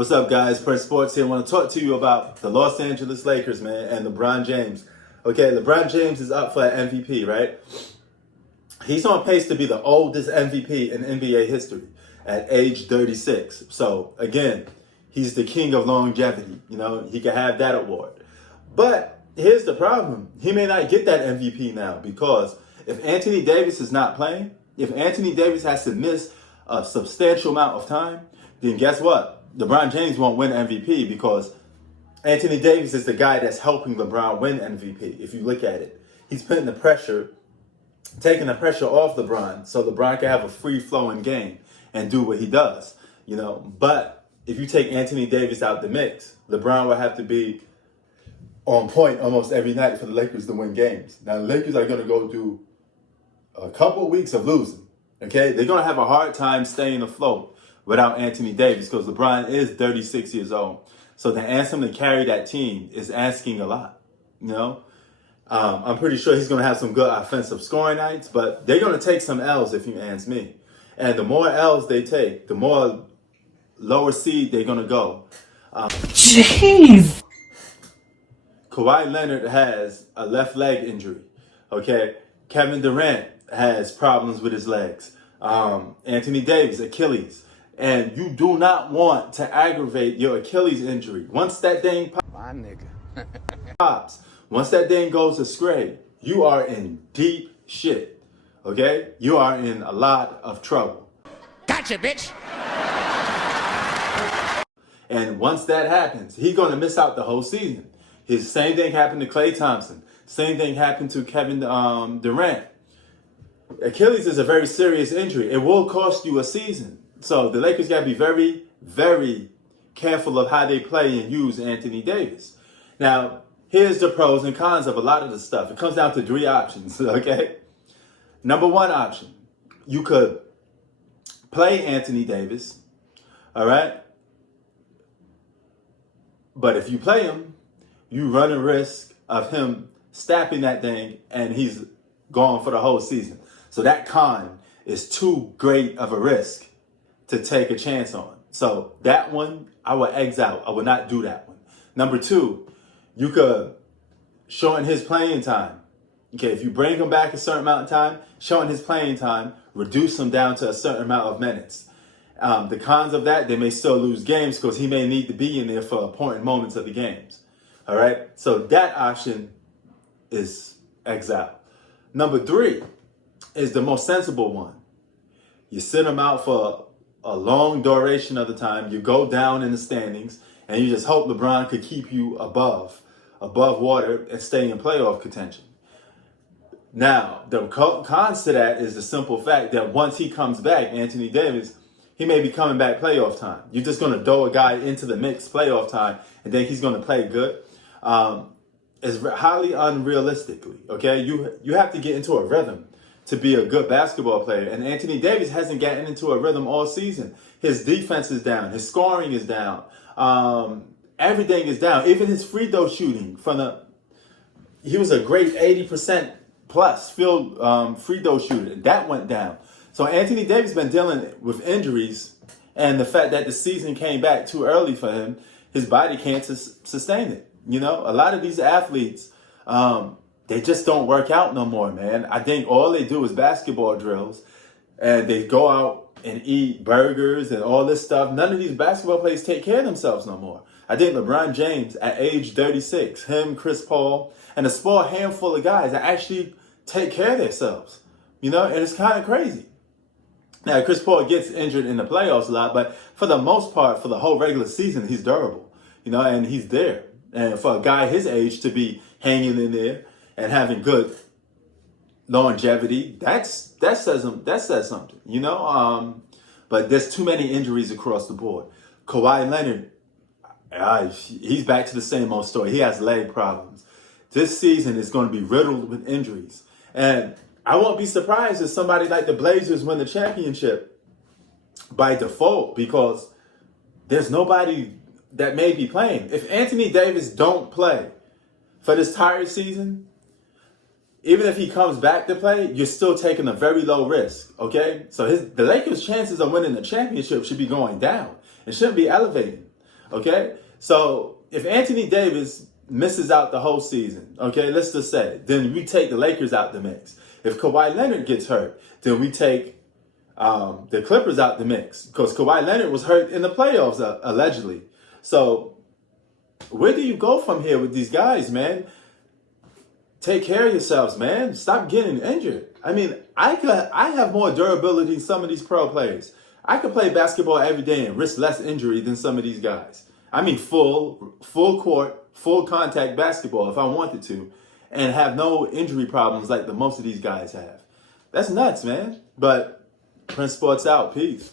What's up, guys? Prince Sports here. I want to talk to you about the Los Angeles Lakers, man, and LeBron James. Okay, LeBron James is up for an MVP, right? He's on pace to be the oldest MVP in NBA history at age 36. So, again, he's the king of longevity. You know, he can have that award. But here's the problem. He may not get that MVP now because if Anthony Davis is not playing, if Anthony Davis has to miss a substantial amount of time, then guess what? LeBron James won't win MVP because Anthony Davis is the guy that's helping LeBron win MVP. If you look at it, he's putting the pressure, taking the pressure off LeBron so LeBron can have a free-flowing game and do what he does, you know. But if you take Anthony Davis out the mix, LeBron will have to be on point almost every night for the Lakers to win games. Now, the Lakers are going to go through a couple of weeks of losing, okay? They're going to have a hard time staying afloat without Anthony Davis because LeBron is 36 years old. So to ask him to carry that team is asking a lot, you know? I'm pretty sure he's going to have some good offensive scoring nights, but they're going to take some L's if you ask me. And the more L's they take, the more lower seed they're going to go. Jeez! Kawhi Leonard has a left leg injury, okay? Kevin Durant has problems with his legs. Anthony Davis, Achilles. And you do not want to aggravate your Achilles injury. Once that thing pops, once that thing goes astray, you are in deep shit, okay? You are in a lot of trouble. Gotcha, bitch! And once that happens, he's going to miss out the whole season. His same thing happened to Klay Thompson. Same thing happened to Kevin Durant. Achilles is a very serious injury. It will cost you a season. So the Lakers got to be very, very careful of how they play and use Anthony Davis. Now, here's the pros and cons of a lot of the stuff. It comes down to three options, okay? Number one option, you could play Anthony Davis, all right? But if you play him, you run a risk of him snapping that thing and he's gone for the whole season. So that con is too great of a risk to take a chance on. So that one, I would exit out. I would not do that one. Number two, you could shorten his playing time. Okay, if you bring him back a certain amount of time, shorten his playing time, reduce him down to a certain amount of minutes. The cons of that, they may still lose games because he may need to be in there for important moments of the games. All right, so that option is exile. Number three is the most sensible one. You send him out for a long duration of the time. You go down in the standings, and you just hope LeBron could keep you above water and stay in playoff contention. Now, the cons to that is the simple fact that once he comes back, Anthony Davis, he may be coming back playoff time. You're just going to throw a guy into the mix playoff time, and then he's going to play good. It's highly unrealistically, okay? You have to get into a rhythm to be a good basketball player. And Anthony Davis hasn't gotten into a rhythm all season. His defense is down. His scoring is down. Everything is down. Even his free throw shooting he was a great 80% plus field free throw shooter. That went down. So Anthony Davis been dealing with injuries and the fact that the season came back too early for him. His body can't sustain it. You know, a lot of these athletes, they just don't work out no more, man. I think all they do is basketball drills and they go out and eat burgers and all this stuff. None of these basketball players take care of themselves no more. I think LeBron James at age 36, him, Chris Paul, and a small handful of guys that actually take care of themselves, you know, and it's kind of crazy. Now, Chris Paul gets injured in the playoffs a lot, but for the most part, for the whole regular season, he's durable, you know, and he's there. And for a guy his age to be hanging in there and having good longevity, that says something, you know. But there's too many injuries across the board. Kawhi Leonard, he's back to the same old story. He has leg problems. This season is going to be riddled with injuries, and I won't be surprised if somebody like the Blazers win the championship by default because there's nobody that may be playing. If Anthony Davis don't play for this entire season, even if he comes back to play, you're still taking a very low risk, okay? So the Lakers' chances of winning the championship should be going down. It shouldn't be elevating. Okay? So if Anthony Davis misses out the whole season, okay, let's just say, then we take the Lakers out the mix. If Kawhi Leonard gets hurt, then we take the Clippers out the mix because Kawhi Leonard was hurt in the playoffs, allegedly. So where do you go from here with these guys, man? Take care of yourselves, man. Stop getting injured. I mean, I have more durability than some of these pro players. I could play basketball every day and risk less injury than some of these guys. I mean, full court, full contact basketball if I wanted to, and have no injury problems like the most of these guys have. That's nuts, man. But Prince Sports out. Peace.